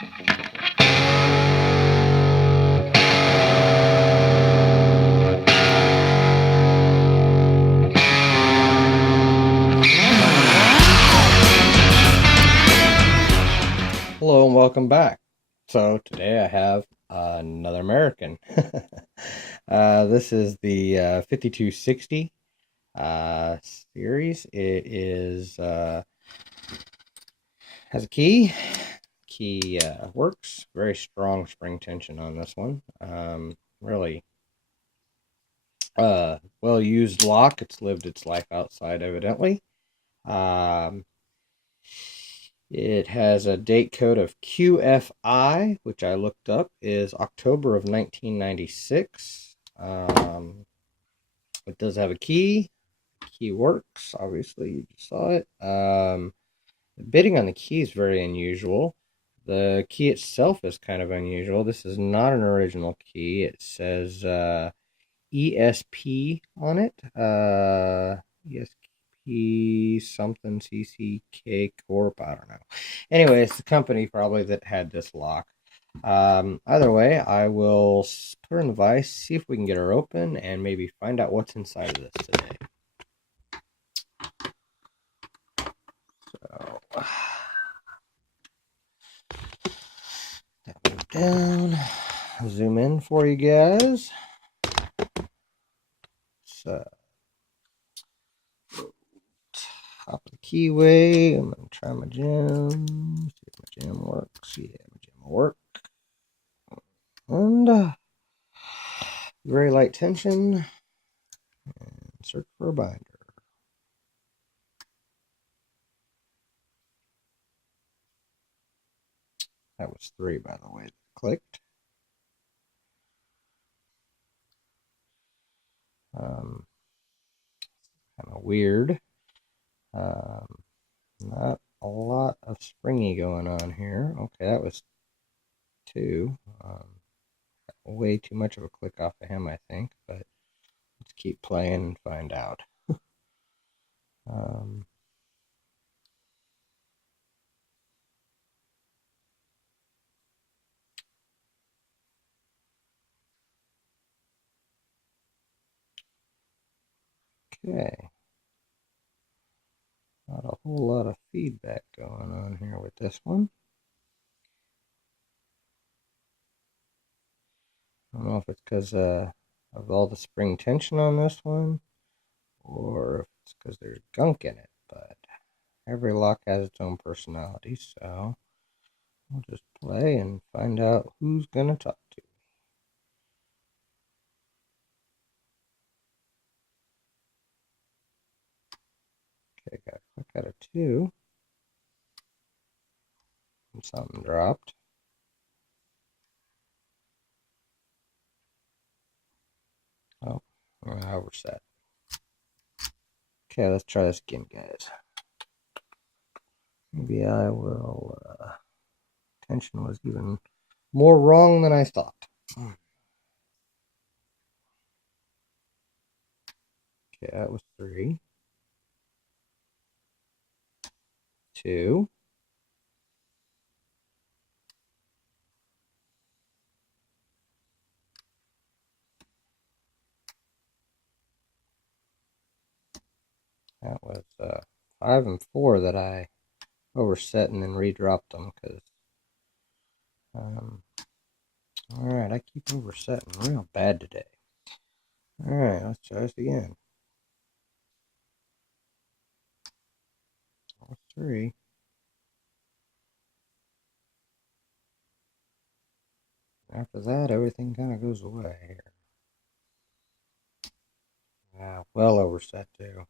Hello and welcome back. So today I have another American. This is the 5260 series. It is has a key. Key works. Very strong spring tension on this one. Really well used lock. It's lived its life outside evidently. Um, It has a date code of QFI, which I looked up, is October of 1996. It does have a key. Key works. Obviously, you just saw it. The bidding on the key is very unusual. The key itself is kind of unusual. This is not an original key. It says ESP on it. ESP something CCK Corp. I don't know. Anyway, it's the company probably that had this lock. Either way, I will put her in the vise, see if we can get her open, and maybe find out what's inside of this today. So, that one down. Zoom in for you guys. So, top of the keyway. I'm going to try my gem. See if my gem works. Yeah, my gem will work. And very light tension. And search for a binder. That was 3, by the way, that clicked. Kind of weird. Not a lot of springy going on here. Okay, that was 2. Way too much of a click off of him, I think, but let's keep playing and find out. um, okay. Not a whole lot of feedback going on here with this one. I don't know if it's because of all the spring tension on this one, or if it's because there's gunk in it, but every lock has its own personality, so we'll just play and find out who's going to talk to me. Okay, got a click out of 2. And something dropped. Oh, we're overset. Okay, let's try this again, guys. Maybe I will. Tension was even more wrong than I thought. Okay, that was 3. 2. That was 5 and 4 that I overset and then redropped them because. Alright, I keep oversetting real bad today. Alright, let's try this again. 3. After that, everything kind of goes away here. Yeah, well overset too.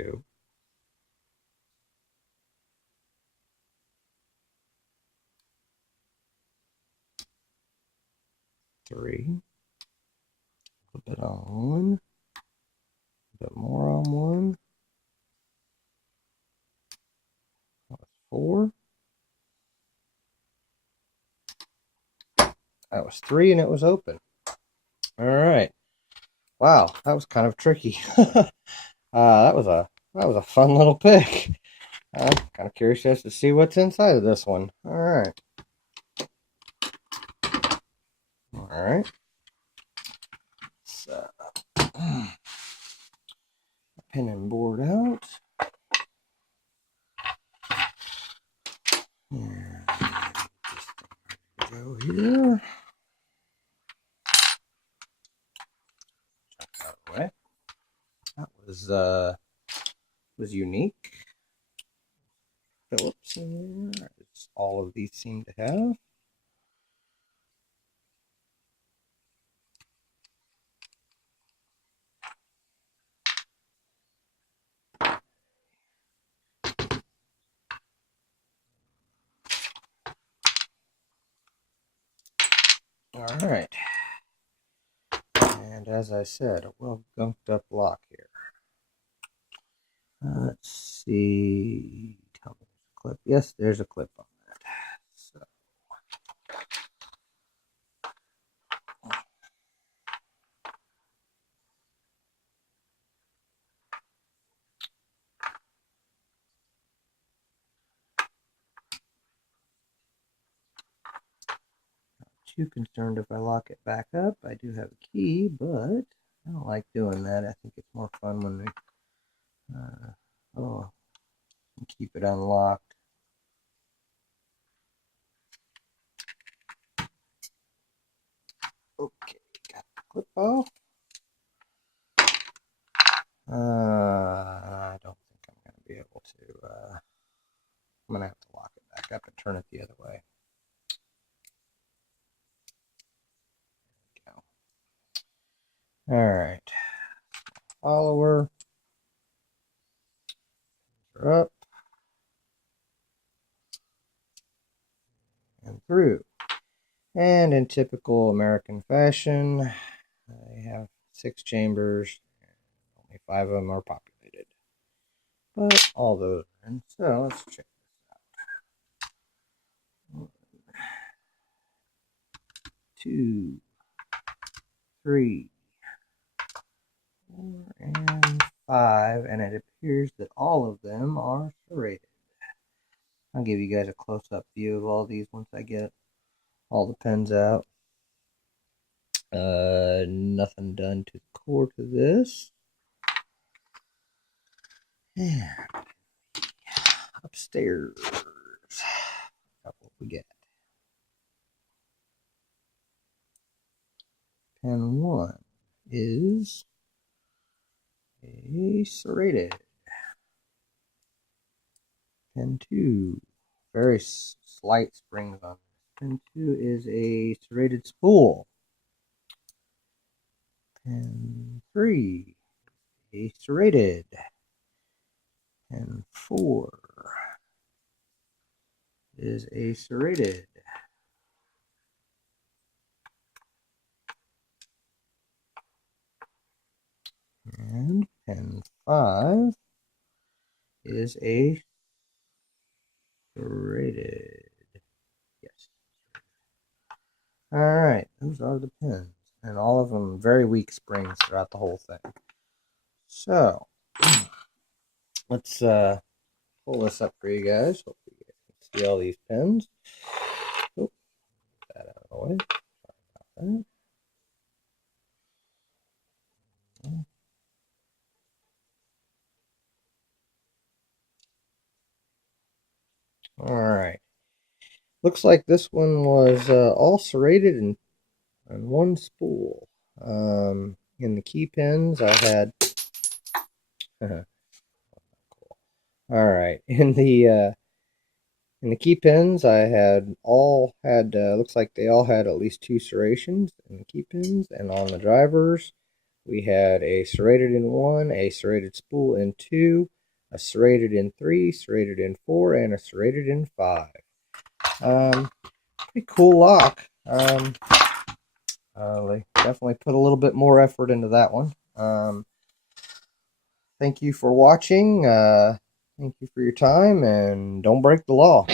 2, 3, a bit on 1, a bit more on 1, that was 4, that was 3, and it was open. All right. Wow, that was kind of tricky. That was a fun little pick. I'm kind of curious as to see what's inside of this one. All right. All right. So, pen and board out. Yeah. Go here. Out of the way. That was unique. Phillips in there, as all of these seem to have. All right. And as I said, a well gunked up lock here. Let's see. Tell me there's a clip. Yes, there's a clip on that. So. Too concerned if I lock it back up. I do have a key, but I don't like doing that. I think it's more fun when we keep it unlocked. Okay, got the clip off. I don't think I'm going to be able to. I'm going to have to lock it back up and turn it the other way. There we go. All right. Follower. Up. And through. And in typical American fashion, I have 6 chambers. Only 5 of them are populated. But all those are in. So let's check this out. 1, 2, 3, 4, and 5. And it appears that all of them are serrated. I'll give you guys a close-up view of all these once I get all the pins out. Nothing done to the core to this. And upstairs, what we get? Pin 1 is a serrated. Pin 2, very slight springs on this. Pin 2 is a serrated spool. Pin 3, a serrated. Pin 4 is a serrated. And pin 5 is a serrated. Yes. All right, those are the pins, and all of them very weak springs throughout the whole thing. So let's pull this up for you guys. Hopefully you guys can see all these pins. Oh, get that out of the way. Sorry about that. All right. Looks like this one was all serrated and one spool. In the key pins, I had. Cool. All right. In the key pins, I had looks like they all had at least 2 serrations in the key pins, and on the drivers, We had a serrated in 1, a serrated spool in 2, a serrated in 3, serrated in 4, and a serrated in 5. Pretty cool lock. They definitely put a little bit more effort into that one. Thank you for watching. Thank you for your time, and don't break the law.